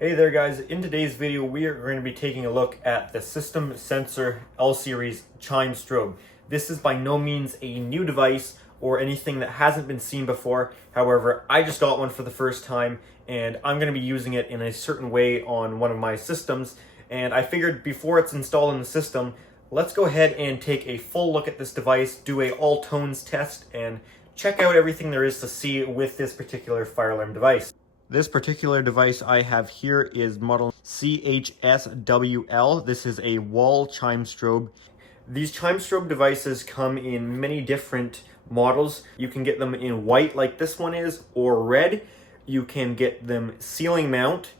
Hey there guys, in today's video we are going to be taking a look at the System Sensor L-Series Chime Strobe. This is by no means a new device or anything that hasn't been seen before. However, I just got one for the first time and I'm going to be using it in a certain way on one of my systems, and I figured before it's installed in the system, let's go ahead and take a full look at this device, do a all tones test, and check out everything there is to see with this particular fire alarm device. This particular device I have here is model CHSWL. This is a wall chime strobe. These chime strobe devices come in many different models. You can get them in white like this one is, or red. You can get them ceiling mount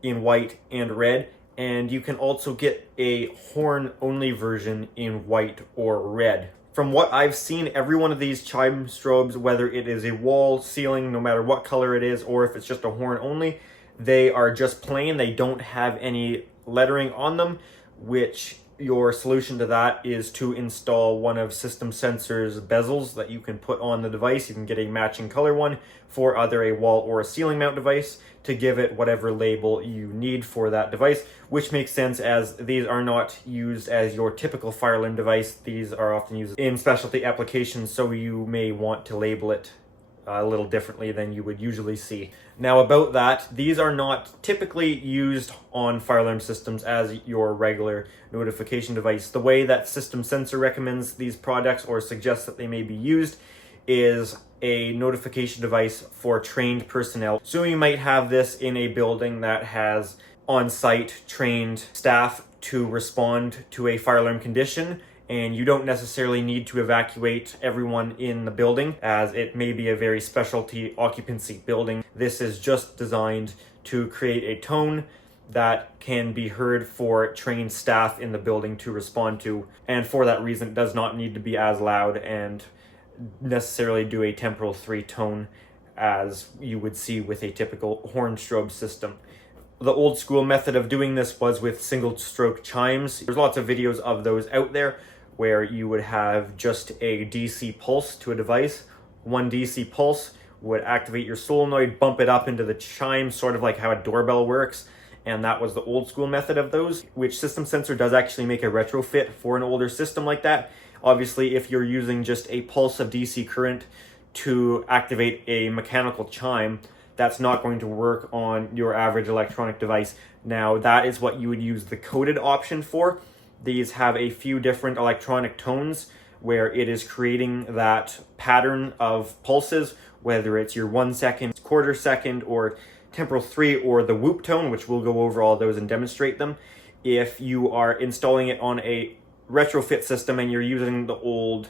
in white and red, and you can also get a horn only version in white or red. From what I've seen, every one of these chime strobes, whether it is a wall, ceiling, no matter what color it is, or if it's just a horn only, they are just plain. They don't have any lettering on them, which your solution to that is to install one of System Sensor's bezels that you can put on the device. You can get a matching color one for either a wall or a ceiling mount device to give it whatever label you need for that device, which makes sense as these are not used as your typical fire alarm device. These are often used in specialty applications, so you may want to label it a little differently than you would usually see. Now about that, these are not typically used on fire alarm systems as your regular notification device. The way that System Sensor recommends these products or suggests that they may be used is a notification device for trained personnel. So you might have this in a building that has on-site trained staff to respond to a fire alarm condition, and you don't necessarily need to evacuate everyone in the building as it may be a very specialty occupancy building. This is just designed to create a tone that can be heard for trained staff in the building to respond to, and for that reason it does not need to be as loud and necessarily do a temporal 3 tone as you would see with a typical horn strobe system. The old school method of doing this was with single stroke chimes. There's lots of videos of those out there where you would have just a DC pulse to a device. One DC pulse would activate your solenoid, bump it up into the chime, sort of like how a doorbell works. And that was the old school method of those, which System Sensor does actually make a retrofit for an older system like that. Obviously, if you're using just a pulse of DC current to activate a mechanical chime, that's not going to work on your average electronic device. Now, that is what you would use the coded option for. These have a few different electronic tones where it is creating that pattern of pulses, whether it's your 1 second, quarter second, or temporal 3, or the whoop tone, which we'll go over all those and demonstrate them. If you are installing it on a retrofit system and you're using the old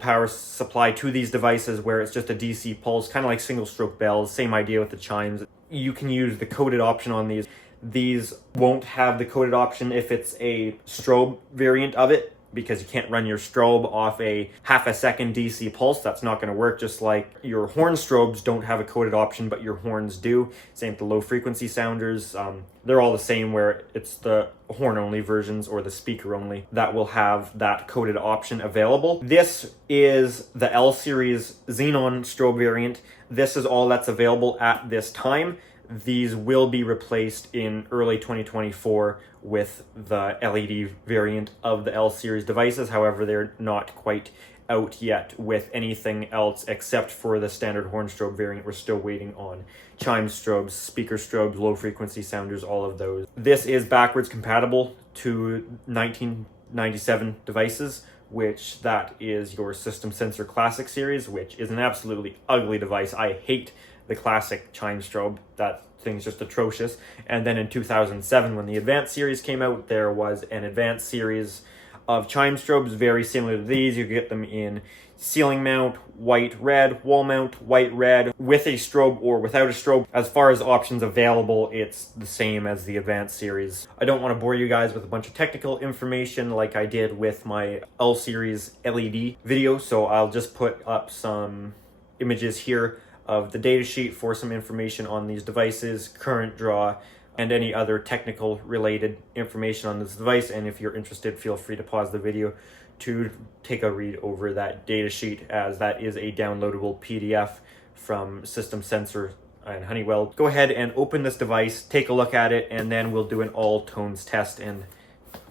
power supply to these devices where it's just a DC pulse, kind of like single stroke bells, same idea with the chimes, you can use the coded option on these. These won't have the coded option if it's a strobe variant of it, because you can't run your strobe off a half a second DC pulse. That's not going to work, just like your horn strobes don't have a coded option, but your horns do. Same with the low frequency sounders. They're all the same, where it's the horn only versions or the speaker only that will have that coded option available. This is the L series Xenon strobe variant. This is all that's available at this time. These will be replaced in early 2024 with the LED variant of the L series devices. However, they're not quite out yet with anything else except for the standard horn strobe variant. We're still waiting on chime strobes, speaker strobes, low frequency sounders, all of those. This is backwards compatible to 1997 devices, which that is your System Sensor Classic series, which is an absolutely ugly device. I hate the classic chime strobe. That thing's just atrocious. And then in 2007, when the Advanced series came out, there was an Advanced series of chime strobes very similar to these. You could get them in ceiling mount, white, red, wall mount, white, red, with a strobe or without a strobe. As far as options available, it's the same as the Advanced series. I don't want to bore you guys with a bunch of technical information like I did with my L series LED video, so I'll just put up some images here of the datasheet for some information on these devices, current draw, and any other technical related information on this device. And if you're interested, feel free to pause the video to take a read over that datasheet, as that is a downloadable PDF from System Sensor and Honeywell. Go ahead and open this device, take a look at it, and then we'll do an all tones test and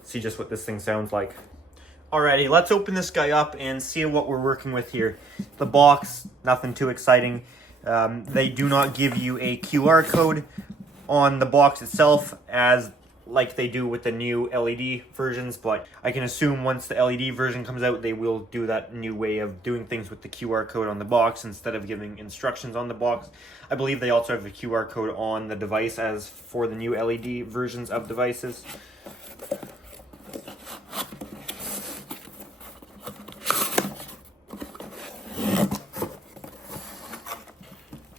see just what this thing sounds like. Alrighty, let's open this guy up and see what we're working with here. The box, nothing too exciting. They do not give you a QR code on the box itself as like they do with the new LED versions, but I can assume once the LED version comes out, they will do that new way of doing things with the QR code on the box instead of giving instructions on the box. I believe they also have a QR code on the device as for the new LED versions of devices.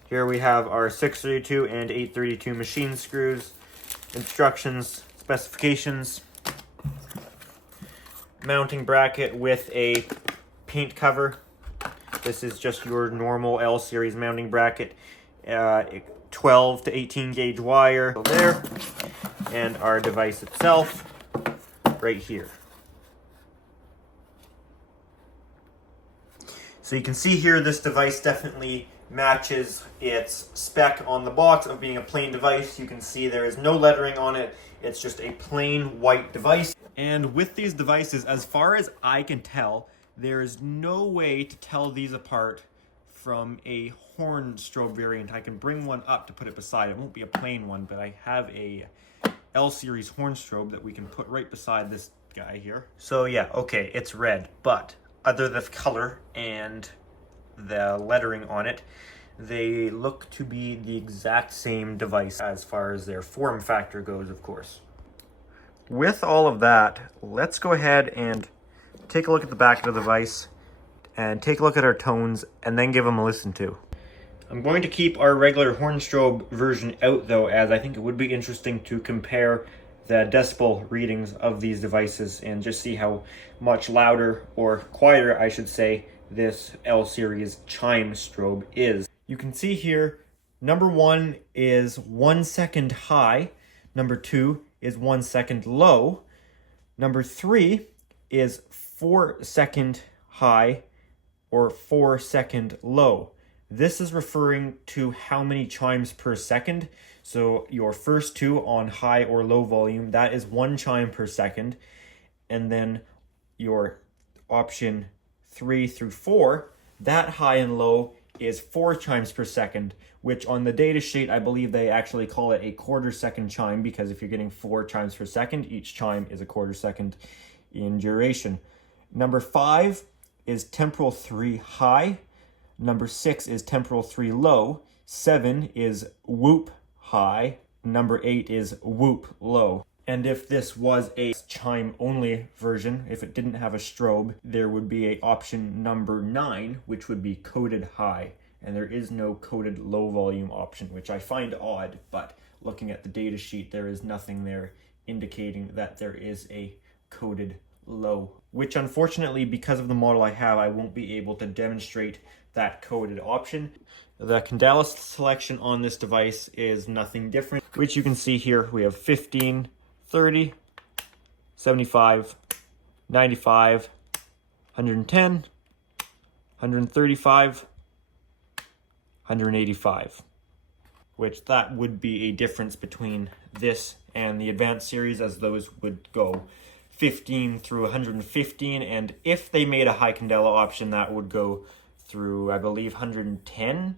Here we have our 632 and 832 machine screws, instructions, specifications, mounting bracket with a paint cover. This is just your normal L series mounting bracket, 12 to 18 gauge wire there, and our device itself right here. So you can see here this device definitely matches its spec on the box of being a plain device. You can see there is no lettering on it. It's just a plain white device. And with these devices, as far as I can tell, there is no way to tell these apart from a horn strobe variant. I can bring one up to put it beside. It won't be a plain one, but I have a L series horn strobe that we can put right beside this guy here. So yeah, okay, it's red, but other than the color and the lettering on it, they look to be the exact same device as far as their form factor goes, of course. With all of that, let's go ahead and take a look at the back of the device and take a look at our tones and then give them a listen to. I'm going to keep our regular horn strobe version out though, as I think it would be interesting to compare the decibel readings of these devices and just see how much louder, or quieter I should say, this L series Chime strobe is. You can see here, number 1 is 1 second high, number 2 is 1 second low, number 3 is 4 second high or 4 second low. This is referring to how many chimes per second. So your first two on high or low volume, that is 1 chime per second. And then your option 3 through 4, that high and low is 4 chimes per second, which on the data sheet, I believe they actually call it a quarter second chime, because if you're getting 4 chimes per second, each chime is a quarter second in duration. Number 5 is temporal 3 high. Number 6 is temporal 3 low. 7 is whoop high. Number 8 is whoop low. And if this was a chime only version, if it didn't have a strobe, there would be a option number 9, which would be coded high. And there is no coded low volume option, which I find odd, but looking at the data sheet, there is nothing there indicating that there is a coded low, which unfortunately, because of the model I have, I won't be able to demonstrate that coded option. The candela selection on this device is nothing different, which you can see here. We have 15, 30, 75, 95, 110, 135, 185, which that would be a difference between this and the advanced series, as those would go 15 through 115, and if they made a high candela option, that would go through, I believe, 110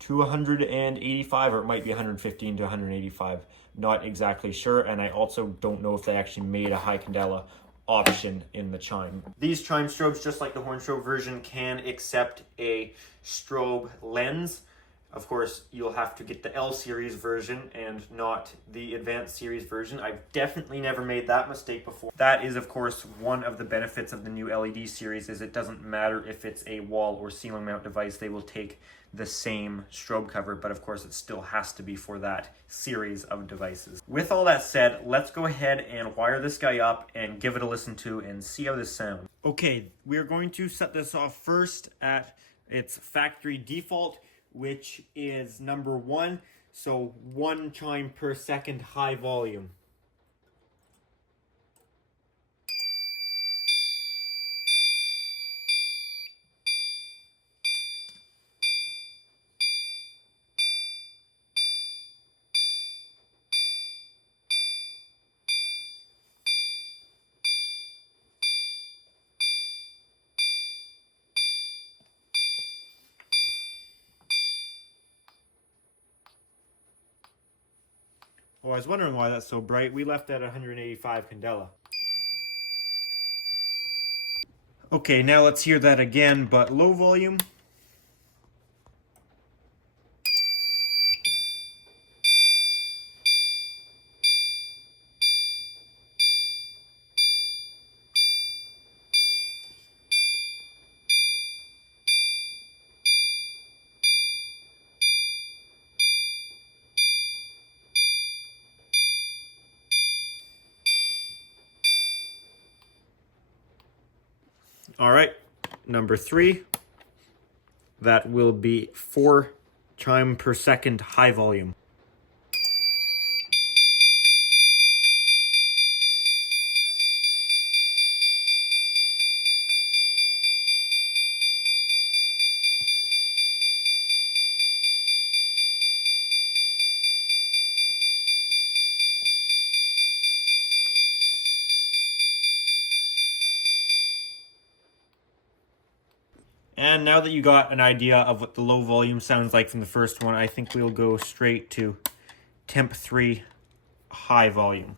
to 185, or it might be 115 to 185. Not exactly sure, and I also don't know if they actually made a high candela option in the chime. These chime strobes, just like the horn strobe version, can accept a strobe lens. Of course, you'll have to get the L series version and not the advanced series version. I've definitely never made that mistake before. That is, of course, one of the benefits of the new LED series, is it doesn't matter if it's a wall or ceiling mount device, they will take the same strobe cover, but of course it still has to be for that series of devices. With all that said, let's go ahead and wire this guy up and give it a listen to and see how this sounds. Okay, we're going to set this off first at its factory default, which is number 1, so 1 chime per second high volume. Oh, I was wondering why that's so bright. We left at 185 candela. Okay, now let's hear that again, but low volume. All right, number 3. That will be 4 chime per second high volume. And now that you got an idea of what the low volume sounds like from the first one, I think we'll go straight to temp 3 high volume.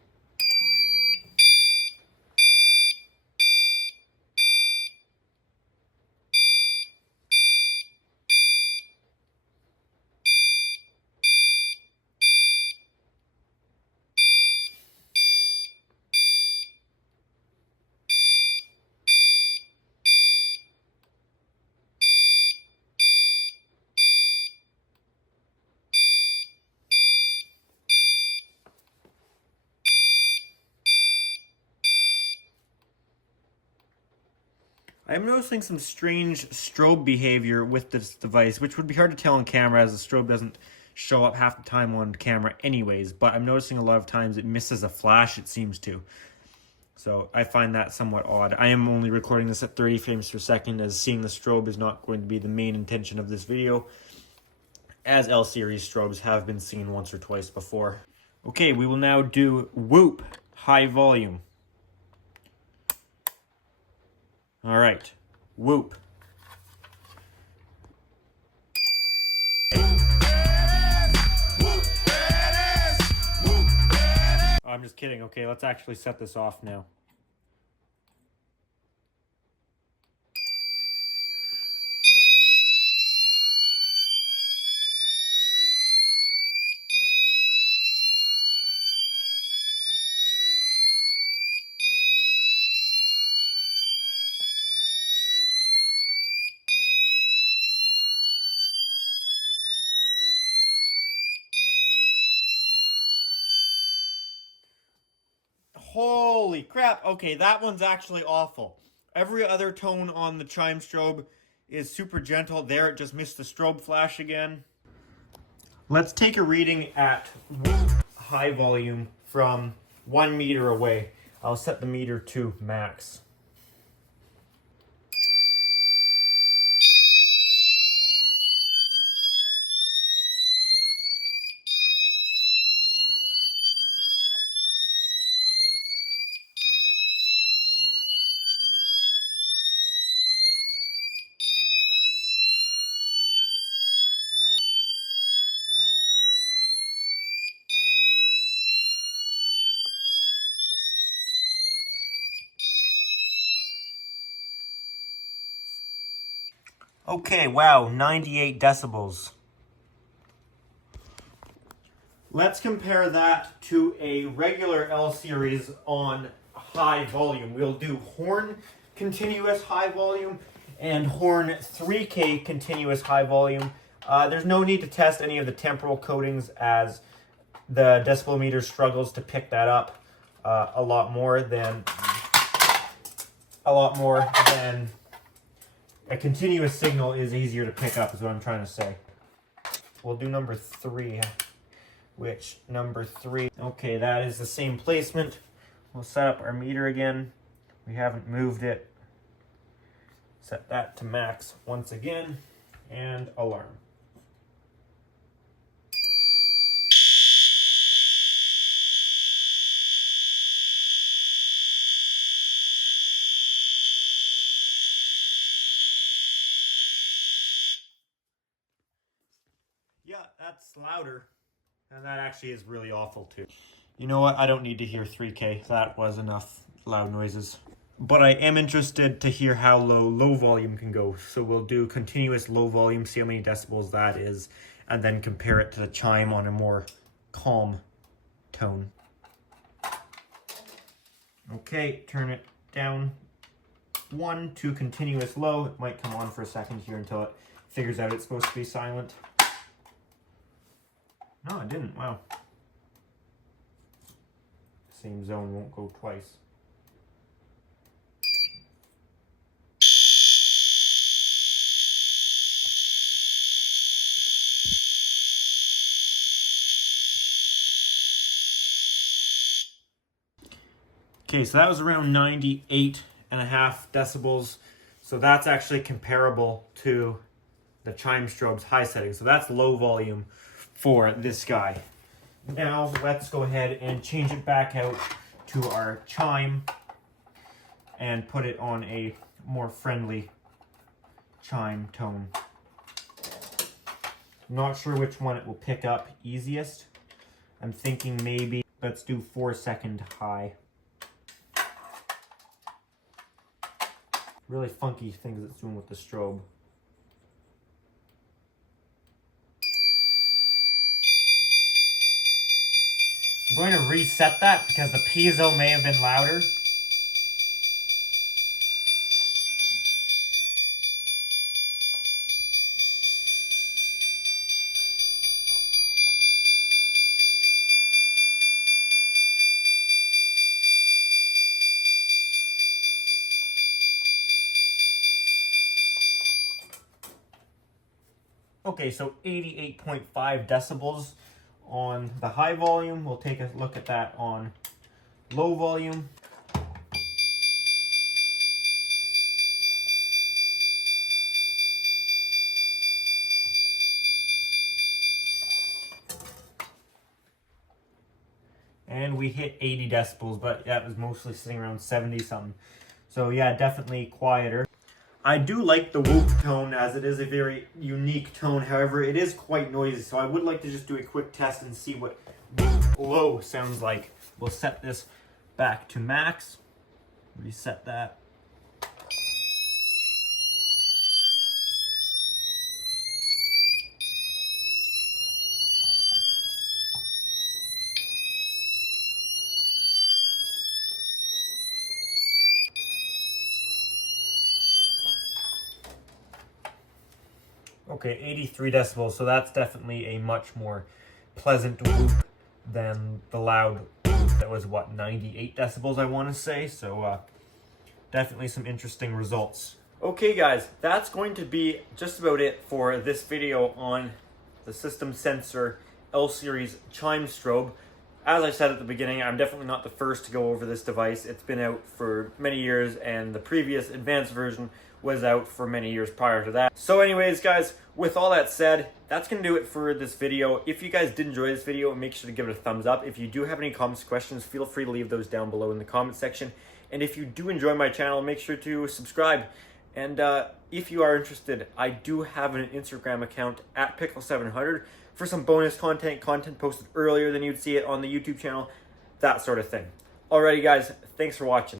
I'm noticing some strange strobe behavior with this device, which would be hard to tell on camera as the strobe doesn't show up half the time on camera anyways, but I'm noticing a lot of times it misses a flash, it seems to. So I find that somewhat odd. I am only recording this at 30 frames per second, as seeing the strobe is not going to be the main intention of this video, as L-series strobes have been seen once or twice before. Okay, we will now do whoop high volume. All right, whoop. I'm just kidding. Okay, let's actually set this off now. Holy crap. Okay, that one's actually awful. Every other tone on the chime strobe is super gentle. There, it just missed the strobe flash again. Let's take a reading at high volume from 1 meter away. I'll set the meter to max. Okay, wow, 98 decibels. Let's compare that to a regular L series on high volume. We'll do horn continuous high volume and horn 3K continuous high volume. There's no need to test any of the temporal coatings, as the decibel meter struggles to pick that up a lot more than a continuous signal is easier to pick up, is what I'm trying to say. We'll do number 3, which number 3, okay, that is the same placement. We'll set up our meter again. We haven't moved it. Set that to max once again, and alarm. Yeah, that's louder. And that actually is really awful too. You know what? I don't need to hear 3K. That was enough loud noises. But I am interested to hear how low volume can go. So we'll do continuous low volume, see how many decibels that is, and then compare it to the Chime on a more calm tone. Okay, turn it down 1 to continuous low. It might come on for a second here until it figures out it's supposed to be silent. No, it didn't. Wow. Same zone won't go twice. Okay, so that was around 98.5 decibels. So that's actually comparable to the Chime Strobe's high setting. So that's low volume for this guy. Now let's go ahead and change it back out to our Chime and put it on a more friendly Chime tone. Not sure which one it will pick up easiest. I'm thinking maybe let's do 4-second high. Really funky things it's doing with the strobe. I'm going to reset that because the piezo may have been louder. Okay, so 88.5 decibels on the high volume. We'll take a look at that on low volume. And we hit 80 decibels, but that was mostly sitting around 70 something. So yeah, definitely quieter. I do like the whoop tone as it is a very unique tone. However, it is quite noisy. So I would like to just do a quick test and see what low sounds like. We'll set this back to max. Reset that. Okay, 83 decibels, so that's definitely a much more pleasant whoop than the loud whoop that was, what, 98 decibels, I want to say. So definitely some interesting results. Okay guys, that's going to be just about it for this video on the System Sensor L-Series Chime Strobe. As I said at the beginning, I'm definitely not the first to go over this device. It's been out for many years, and the previous advanced version was out for many years prior to that. So anyways, guys, with all that said, that's going to do it for this video. If you guys did enjoy this video, make sure to give it a thumbs up. If you do have any comments, questions, feel free to leave those down below in the comment section. And if you do enjoy my channel, make sure to subscribe. And if you are interested, I do have an Instagram account at Pickle700 for some bonus content posted earlier than you'd see it on the YouTube channel, that sort of thing. Alrighty guys, thanks for watching.